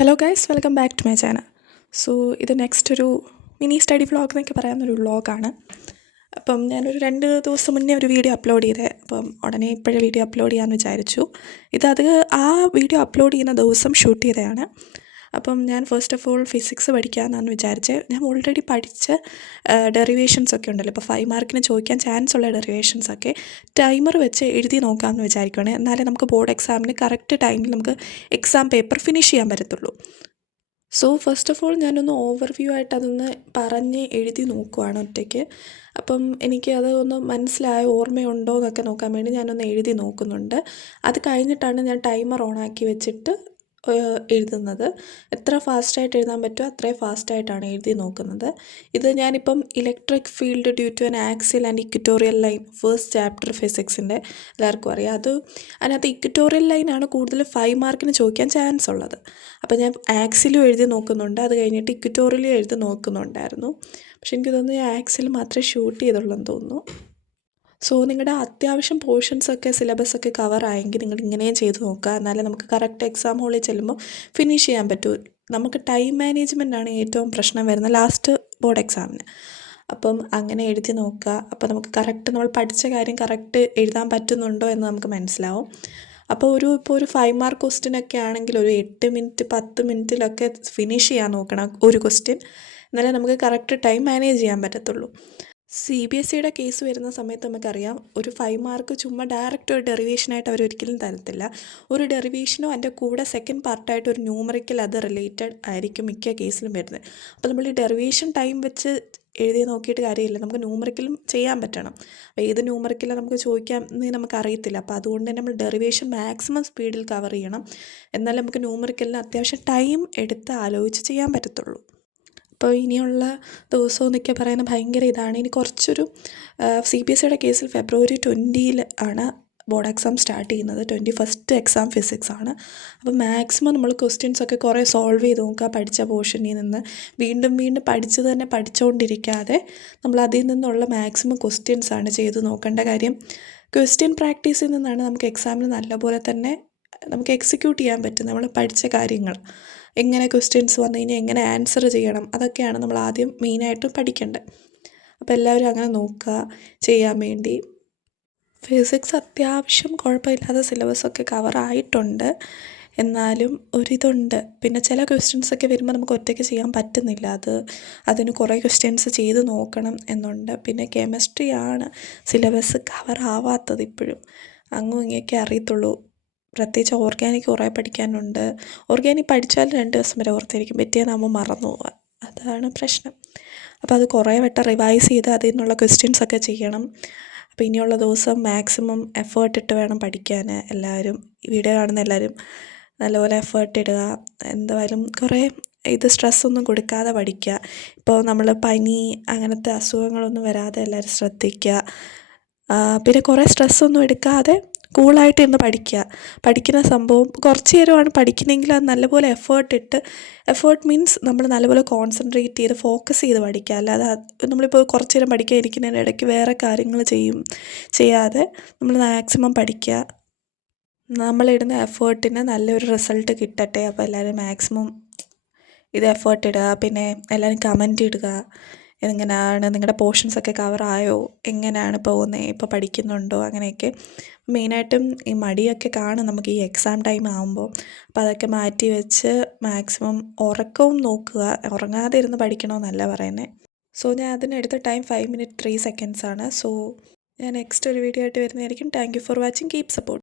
Hello guys, welcome back to my channel. So ഇത് next ഒരു mini study vlog എന്നൊക്കെ പറയാവുന്നൊരു വ്ളോഗാണ്. അപ്പം ഞാനൊരു 2 ദിവസം മുന്നേ ഒരു വീഡിയോ അപ്ലോഡ് ചെയ്തേ. അപ്പം ഉടനെ ഇപ്പോഴും വീഡിയോ അപ്ലോഡ് ചെയ്യാമെന്ന് വിചാരിച്ചു. ആ വീഡിയോ അപ്ലോഡ് ചെയ്യുന്ന ദിവസം ഷൂട്ട് ചെയ്തതാണ്. അപ്പം ഞാൻ ഫസ്റ്റ് ഓഫ് ഓൾ ഫിസിക്സ് പഠിക്കാമെന്നാണ് വിചാരിച്ചത്. ഞാൻ ഓൾറെഡി പഠിച്ച ഡെറിവേഷൻസ് ഒക്കെ ഉണ്ടല്ലോ, ഇപ്പോൾ 5 മാർക്കിന് ചോദിക്കാൻ ചാൻസ് ഉള്ള ഡെറിവേഷൻസൊക്കെ ടൈമർ വെച്ച് എഴുതി നോക്കാമെന്ന് വിചാരിക്കുകയാണ്. എന്നാലേ നമുക്ക് ബോർഡ് എക്സാമിന് കറക്റ്റ് ടൈമിൽ നമുക്ക് എക്സാം പേപ്പർ ഫിനിഷ് ചെയ്യാൻ പറ്റത്തുള്ളൂ. സോ ഫസ്റ്റ് ഓഫ് ഓൾ ഞാനൊന്ന് ഓവർവ്യൂ ആയിട്ട് അതൊന്ന് പറഞ്ഞ് എഴുതി നോക്കുവാണ് ഒറ്റയ്ക്ക്. അപ്പം എനിക്ക് അത് ഒന്ന് മനസ്സിലായ ഓർമ്മയുണ്ടോ എന്നൊക്കെ നോക്കാൻ വേണ്ടി ഞാനൊന്ന് എഴുതി നോക്കുന്നുണ്ട്. അത് കഴിഞ്ഞിട്ടാണ് ഞാൻ ടൈമർ ഓണാക്കി വെച്ചിട്ട് എഴുതുന്നത്. എത്ര ഫാസ്റ്റായിട്ട് എഴുതാൻ പറ്റുമോ അത്രയും ഫാസ്റ്റായിട്ടാണ് എഴുതി നോക്കുന്നത്. ഇത് ഞാനിപ്പം electric field due to an axial and equatorial line first chapter ഫിസിക്സിൻ്റെ എല്ലാവർക്കും അറിയാം. അതിനകത്ത് ഇക്വറ്റോറിയൽ ലൈനാണ് കൂടുതൽ 5 മാർക്കിന് ചോദിക്കാൻ ചാൻസ് ഉള്ളത്. അപ്പോൾ ഞാൻ ആക്സിലും എഴുതി നോക്കുന്നുണ്ട്, അത് കഴിഞ്ഞിട്ട് ഇക്വറ്റോറിയലും എഴുതി നോക്കുന്നുണ്ടായിരുന്നു. പക്ഷെ എനിക്ക് തോന്നുന്നു ഞാൻ ആക്സിൽ മാത്രമേ ഷൂട്ട് ചെയ്തുള്ളൂ എന്ന് തോന്നുന്നു. സോ നിങ്ങളുടെ അത്യാവശ്യം പോർഷൻസൊക്കെ സിലബസൊക്കെ കവറായെങ്കിൽ നിങ്ങൾ ഇങ്ങനെയും ചെയ്ത് നോക്കുക. എന്നാലേ നമുക്ക് കറക്റ്റ് എക്സാം ഹോളിൽ ചെല്ലുമ്പോൾ ഫിനിഷ് ചെയ്യാൻ പറ്റൂ. നമുക്ക് ടൈം മാനേജ്മെൻറ്റാണ് ഏറ്റവും പ്രശ്നം വരുന്നത് ലാസ്റ്റ് ബോർഡ് എക്സാമിന്. അപ്പം അങ്ങനെ എഴുതി നോക്കുക. അപ്പോൾ നമുക്ക് കറക്റ്റ് നമ്മൾ പഠിച്ച കാര്യം കറക്റ്റ് എഴുതാൻ പറ്റുന്നുണ്ടോ എന്ന് നമുക്ക് മനസ്സിലാവും. അപ്പോൾ ഇപ്പോൾ ഒരു 5 മാർക്ക് ക്വസ്റ്റ്യനൊക്കെ ആണെങ്കിൽ ഒരു 8 മിനിറ്റ് 10 മിനിറ്റിലൊക്കെ ഫിനിഷ് ചെയ്യാൻ നോക്കണം ഒരു ക്വസ്റ്റ്യൻ. എന്നാലേ നമുക്ക് കറക്റ്റ് ടൈം മാനേജ് ചെയ്യാൻ പറ്റത്തുള്ളൂ. CBSEയുടെ കേസ് വരുന്ന സമയത്ത് നമുക്കറിയാം, ഒരു 5 മാർക്ക് ചുമ്മാ ഡയറക്റ്റ് ഒരു ഡെറിവേഷനായിട്ട് അവരൊരിക്കലും തരത്തില്ല. ഒരു ഡെറിവേഷനോ അതിൻ്റെ കൂടെ സെക്കൻഡ് പാർട്ടായിട്ട് ഒരു ന്യൂമറിക്കൽ അത് റിലേറ്റഡ് ആയിരിക്കും മിക്ക കേസിലും വരുന്നത്. അപ്പോൾ നമ്മൾ ഈ ഡെറിവേഷൻ ടൈം വെച്ച് എഴുതി നോക്കിയിട്ട് കാര്യമില്ല, നമുക്ക് ന്യൂമറിക്കലും ചെയ്യാൻ പറ്റണം. അപ്പോൾ ഏത് ന്യൂമറിക്കലാണ് നമുക്ക് ചോദിക്കാം എന്ന് നമുക്കറിയത്തില്ല. അപ്പോൾ അതുകൊണ്ട് തന്നെ നമ്മൾ ഡെറിവേഷൻ മാക്സിമം സ്പീഡിൽ കവർ ചെയ്യണം. എന്നാലേ നമുക്ക് ന്യൂമറിക്കലിന് അത്യാവശ്യം ടൈം എടുത്ത് ആലോചിച്ച് ചെയ്യാൻ പറ്റത്തുള്ളൂ. അപ്പോൾ ഇനിയുള്ള ദിവസം എന്നൊക്കെ പറയുന്നത് ഭയങ്കര ഇതാണ്. ഇനി കുറച്ചൊരു CBSEയുടെ കേസിൽ ഫെബ്രുവരി 20 ആണ് ബോർഡ് എക്സാം സ്റ്റാർട്ട് ചെയ്യുന്നത്. 21st എക്സാം ഫിസിക്സ് ആണ്. അപ്പോൾ മാക്സിമം നമ്മൾ ക്വസ്റ്റ്യൻസൊക്കെ കുറേ സോൾവ് ചെയ്ത് നോക്കുക. പഠിച്ച പോർഷനിൽ നിന്ന് വീണ്ടും വീണ്ടും പഠിച്ചത് തന്നെ പഠിച്ചുകൊണ്ടിരിക്കാതെ നമ്മൾ അതിൽ നിന്നുള്ള മാക്സിമം ക്വസ്റ്റ്യൻസാണ് ചെയ്ത് നോക്കേണ്ട കാര്യം. ക്വസ്റ്റ്യൻ പ്രാക്ടീസിൽ നിന്നാണ് നമുക്ക് എക്സാമിന് നല്ലപോലെ തന്നെ നമുക്ക് എക്സിക്യൂട്ട് ചെയ്യാൻ പറ്റും. നമ്മൾ പഠിച്ച കാര്യങ്ങൾ എങ്ങനെ ക്വസ്റ്റ്യൻസ് വന്നു കഴിഞ്ഞാൽ എങ്ങനെ ആൻസർ ചെയ്യണം, അതൊക്കെയാണ് നമ്മൾ ആദ്യം മെയിനായിട്ടും പഠിക്കേണ്ടത്. അപ്പോൾ എല്ലാവരും അങ്ങനെ നോക്കുക ചെയ്യാൻ വേണ്ടി. ഫിസിക്സ് അത്യാവശ്യം കുഴപ്പമില്ലാതെ സിലബസൊക്കെ കവറായിട്ടുണ്ട്. എന്നാലും ഒരിതുണ്ട്, പിന്നെ ചില ക്വസ്റ്റ്യൻസൊക്കെ വരുമ്പോൾ നമുക്ക് ഒറ്റയ്ക്ക് ചെയ്യാൻ പറ്റുന്നില്ല. അതിന് കുറേ ക്വസ്റ്റ്യൻസ് ചെയ്ത് നോക്കണം എന്നുണ്ട്. പിന്നെ കെമിസ്ട്രിയാണ് സിലബസ് കവറാവാത്തത് ഇപ്പോഴും. അങ്ങും ഇങ്ങനെയൊക്കെ അറിയത്തുള്ളൂ. പ്രത്യേകിച്ച് ഓർഗാനിക് കുറേ പഠിക്കാനുണ്ട്. ഓർഗാനിക് പഠിച്ചാൽ 2 ദിവസം വരെ ഓർത്തിരിക്കും, പിറ്റേന്നാകുമ്പോൾ മറന്നു പോവുക, അതാണ് പ്രശ്നം. അപ്പോൾ അത് കുറേ വട്ടം റിവൈസ് ചെയ്ത് അതിൽ നിന്നുള്ള ക്വസ്റ്റ്യൻസൊക്കെ ചെയ്യണം. അപ്പോൾ ഇനിയുള്ള ദിവസം മാക്സിമം എഫേർട്ട് ഇട്ട് വേണം പഠിക്കാൻ. എല്ലാവരും വീഡിയോ കാണുന്ന എല്ലാവരും നല്ലപോലെ എഫേർട്ട് ഇടുക. എന്തായാലും കുറേ സ്ട്രെസ്സൊന്നും കൊടുക്കാതെ പഠിക്കുക. ഇപ്പോൾ നമ്മൾ പനി അങ്ങനത്തെ അസുഖങ്ങളൊന്നും വരാതെ എല്ലാവരും ശ്രദ്ധിക്കുക. പിന്നെ കുറേ സ്ട്രെസ്സൊന്നും എടുക്കാതെ കൂളായിട്ട് ഇരുന്ന് പഠിക്കുന്ന സംഭവം കുറച്ച് നേരമാണ് പഠിക്കുന്നതെങ്കിൽ അത് നല്ലപോലെ എഫേർട്ട് മീൻസ് നമ്മൾ നല്ലപോലെ കോൺസെൻട്രേറ്റ് ചെയ്ത് ഫോക്കസ് ചെയ്ത് പഠിക്കുക. അല്ലാതെ നമ്മളിപ്പോൾ കുറച്ച് നേരം പഠിക്കാൻ ഇരിക്കുന്നതിൻ്റെ ഇടയ്ക്ക് വേറെ കാര്യങ്ങൾ ചെയ്യാതെ നമ്മൾ മാക്സിമം പഠിക്കുക. നമ്മളിടുന്ന എഫേർട്ടിന് നല്ലൊരു റിസൾട്ട് കിട്ടട്ടെ. അപ്പോൾ എല്ലാവരും മാക്സിമം എഫേർട്ട് ഇടുക. പിന്നെ എല്ലാവരും കമൻറ്റ് ഇടുക, എങ്ങനെയാണ് നിങ്ങളുടെ പോർഷൻസൊക്കെ കവറായോ, എങ്ങനെയാണ് പോകുന്നത്, ഇപ്പോൾ പഠിക്കുന്നുണ്ടോ, അങ്ങനെയൊക്കെ. മെയിനായിട്ടും ഈ മടിയൊക്കെ കാണും നമുക്ക് ഈ എക്സാം ടൈം ആകുമ്പോൾ. അപ്പോൾ അതൊക്കെ മാറ്റി വെച്ച് മാക്സിമം ഉറക്കവും നോക്കുക. ഉറങ്ങാതെ ഇരുന്ന് പഠിക്കണമെന്നല്ല പറയുന്നത്. സോ ഞാൻ അതിനെടുത്ത ടൈം 5 minutes 3 seconds ആണ്. സോ ഞാൻ നെക്സ്റ്റ് ഒരു വീഡിയോ ആയിട്ട് വരുന്നതായിരിക്കും. Thank you for watching. Keep support.